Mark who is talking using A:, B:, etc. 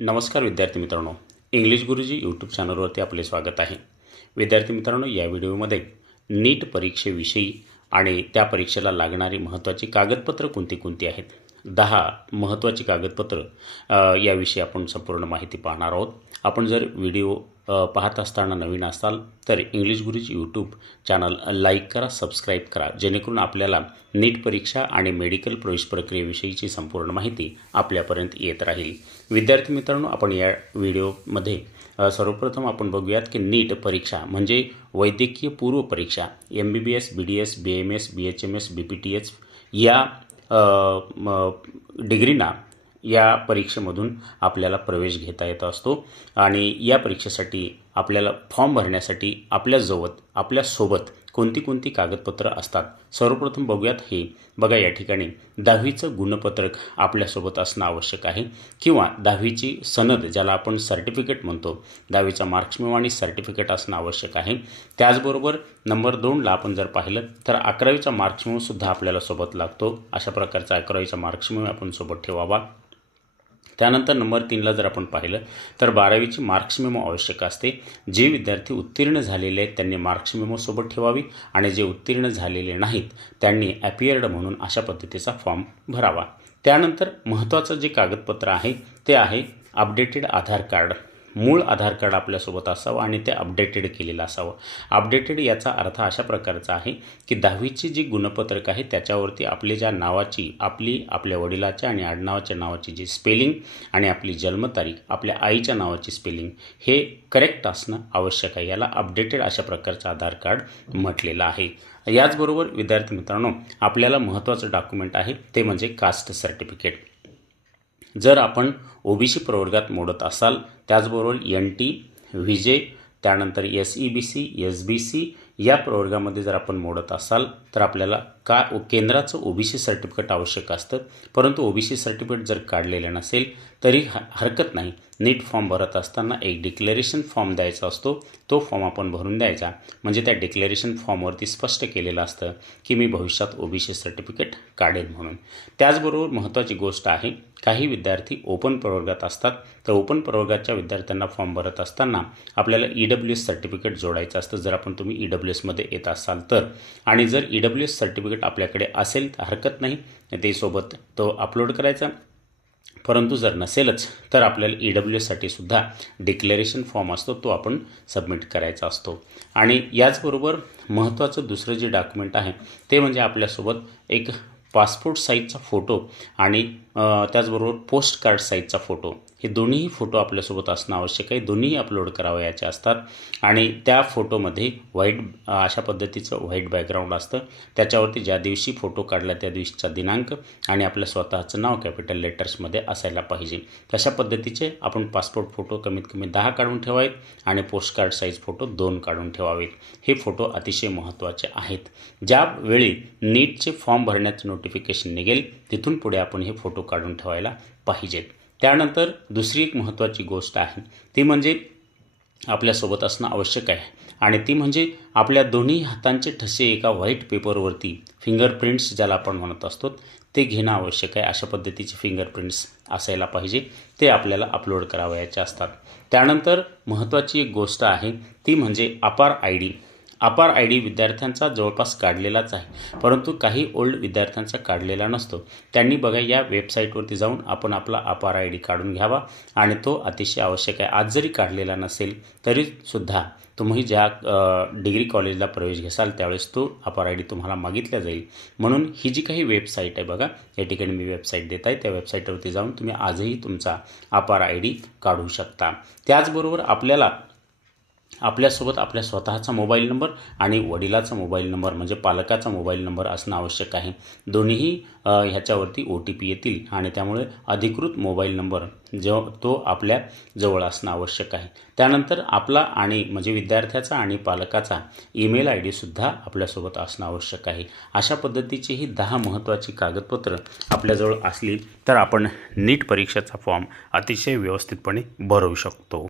A: नमस्कार विद्यार्थी मित्रांनो. इंग्लिश गुरुजी यूट्यूब चॅनलवरती आपले स्वागत आहे. विद्यार्थी मित्रांनो या व्हिडिओमध्ये नीट परीक्षेविषयी आणि त्या परीक्षेला लागणारी महत्त्वाची कागदपत्रं कोणती कोणती आहेत? दहा महत्त्वाची कागदपत्रं याविषयी आपण संपूर्ण माहिती पाहणार आहोत. आपण जर व्हिडिओ पाहत असताना नवीन असाल तर English gurus YouTube channel like करा सबस्क्राईब करा जेणेकरून आपल्याला नीट परीक्षा आणि मेडिकल प्रवेश प्रक्रियेविषयीची संपूर्ण माहिती आपल्यापर्यंत येत राहील. विद्यार्थी मित्रांनो आपण या व्हिडिओमध्ये सर्वप्रथम आपण बघूयात की नीट परीक्षा म्हणजे वैद्यकीय पूर्व परीक्षा M B B S B D S B M S B H M S B P T H या डिग्रीना या परीक्षेमधून आपल्याला प्रवेश घेता येत असतो आणि या परीक्षेसाठी आपल्याला फॉर्म भरण्यासाठी आपल्याजवळ आपल्यासोबत कोणती कोणती कागदपत्रं असतात? सर्वप्रथम बघूयात हे. बघा या ठिकाणी दहावीचं गुणपत्रक आपल्यासोबत असणं आवश्यक आहे. किंवा दहावीची सनद ज्याला आपण सर्टिफिकेट म्हणतो दहावीचा मार्क्समेमो आणि सर्टिफिकेट असणं आवश्यक आहे. त्याचबरोबर नंबर दोनला आपण जर पाहिलं तर अकरावीचा मार्क्समेमोसुद्धा आपल्याला सोबत लागतो. अशा प्रकारचा अकरावीचा मार्क्समेमो आपण सोबत ठेवावा. त्यानंतर नंबर तीनला जर आपण पाहिलं तर बारावीची मार्क्स मेमो आवश्यक असते. जे विद्यार्थी उत्तीर्ण झालेले आहेत त्यांनी मार्क्स मेमोसोबत ठेवावी आणि जे उत्तीर्ण झालेले नाहीत त्यांनी ॲपियर्ड म्हणून अशा पद्धतीचा फॉर्म भरावा. त्यानंतर महत्त्वाचं जे कागदपत्र आहे ते आहे अपडेटेड आधार कार्ड. मूळ आधार कार्ड आपल्यासोबत असावं आणि ते अपडेटेड केलेलं असावं. अपडेटेड याचा अर्थ अशा प्रकारचा आहे की दहावीची जी गुणपत्रक आहे त्याच्यावरती आपली ज्या नावाची आपली आपल्या वडिलाच्या आणि आडनावाच्या नावाची जी स्पेलिंग आणि आपली जन्मतारीख आपल्या आईच्या नावाची स्पेलिंग हे करेक्ट असणं आवश्यक आहे. याला अपडेटेड अशा प्रकारचं आधार कार्ड म्हटलेलं आहे. याचबरोबर विद्यार्थी मित्रांनो आपल्याला महत्त्वाचं डॉक्युमेंट आहे ते म्हणजे कास्ट सर्टिफिकेट जर आपण ओबीसी प्रवर्गात मोडत असाल त्याचबरोबर एन टी व्हिजे त्यानंतर S E B C S B C या प्रवर्गामध्ये जर आपण मोडत असाल तर आपल्याला का केंद्राचं ओबीसी सर्टिफिकेट आवश्यक असतं? परंतु ओबीसी सर्टिफिकेट जर काढलेलं नसेल तरी ह हरकत नाही. नीट फॉर्म भरत असताना एक डिक्लेरेशन फॉर्म द्यायचा असतो. तो फॉर्म आपण भरून द्यायचा. म्हणजे त्या डिक्लेरेशन फॉर्मवरती स्पष्ट केलेलं असतं की मी भविष्यात ओबीसी सर्टिफिकेट काढेन म्हणून. त्याचबरोबर महत्त्वाची गोष्ट आहे काही विद्यार्थी ओपन प्रवर्गात असतात. तर ओपन प्रवर्गाच्या विद्यार्थ्यांना फॉर्म भरत असताना आपल्याला ई डब्ल्यू एस सर्टिफिकेट जोडायचं असतं. जर आपण तुम्ही ई डब्ल्यू एसमध्ये येत असाल तर. आणि जर ई डब्ल्यू एस सर्टिफिकेट आपल्याकडे असेल तर हरकत नाही. ते सोबत तो अपलोड करायचा. परंतु जर नसेलच तर आपल्याला ई डब्ल्यू एससाठी सुद्धा डिक्लेरेशन फॉर्म असतो तो आपण सबमिट करायचा असतो. आणि याचबरोबर महत्त्वाचं दुसरं जे डॉक्युमेंट आहे ते म्हणजे आपल्यासोबत एक पासपोर्ट साईजचा फोटो आणि त्याचबरोबर पोस्ट कार्ड साईजचा फोटो हे दोन्ही फोटो आपल्यासोबत असणं आवश्यक आहे. दोन्हीही अपलोड करावयाचे असतात. आणि त्या फोटोमध्ये व्हाईट अशा पद्धतीचं व्हाईट बॅकग्राऊंड असतं. त्याच्यावरती ज्या दिवशी फोटो काढला त्या दिवशीचा दिनांक आणि आपलं स्वतःचं नाव कॅपिटल लेटर्समध्ये असायला पाहिजे. तशा पद्धतीचे आपण पासपोर्ट फोटो कमीत कमी दहा काढून ठेवावेत आणि पोस्टकार्ड साईज फोटो दोन काढून ठेवावेत. हे फोटो अतिशय महत्त्वाचे आहेत. ज्यावेळी नीटचे फॉर्म भरण्याचं नोटिफिकेशन निघेल तिथून पुढे आपण हे फोटो काढून ठेवायला पाहिजेत. त्यानंतर दुसरी एक महत्त्वाची गोष्ट आहे. ती म्हणजे आपल्यासोबत असणं आवश्यक आहे. आणि ती म्हणजे आपल्या दोन्ही हातांचे ठसे एका व्हाईट पेपरवरती फिंगरप्रिंट्स ज्याला आपण म्हणत असतो ते घेणं आवश्यक आहे. अशा पद्धतीचे फिंगरप्रिंट्स असायला पाहिजे. ते आपल्याला अपलोड करावयाचे असतात. त्यानंतर महत्त्वाची एक गोष्ट आहे. ती म्हणजे Apaar I D. Apaar I D विद्यार्थ्यांचा जवळपास काढलेलाच आहे. परंतु काही ओल्ड विद्यार्थ्यांचा काढलेला नसतो. त्यांनी बघा या वेबसाईटवरती जाऊन आपण आपला अपार आय डी काढून घ्यावा आणि तो अतिशय आवश्यक आहे. आज जरी काढलेला नसेल तरीसुद्धा तुम्ही ज्या डिग्री कॉलेजला प्रवेश घेसाल त्यावेळेस तो अपार आय डी तुम्हाला मागितला जाईल. म्हणून ही जी काही वेबसाईट आहे बघा या ठिकाणी मी वेबसाईट देत आहे. त्या वेबसाईटवरती जाऊन तुम्ही आजही तुमचा अपार आय डी काढू शकता. त्याचबरोबर आपल्याला आपल्यासोबत आपल्या स्वतःचा मोबाईल नंबर आणि वडिलाचा मोबाईल नंबर म्हणजे पालकाचा मोबाईल नंबर असणं आवश्यक आहे. दोन्हीही ह्याच्यावरती ओ टी पी येतील आणि त्यामुळे अधिकृत मोबाईल नंबर जो तो आपल्या जवळ असणं आवश्यक आहे. त्यानंतर आपला आणि म्हणजे विद्यार्थ्याचा आणि पालकाचा ईमेल आय डीसुद्धा आपल्यासोबत असणं आवश्यक आहे. अशा पद्धतीची ही दहा महत्त्वाची कागदपत्रं आपल्याजवळ असली तर आपण नीट परीक्षेचा फॉर्म अतिशय व्यवस्थितपणे भरवू शकतो.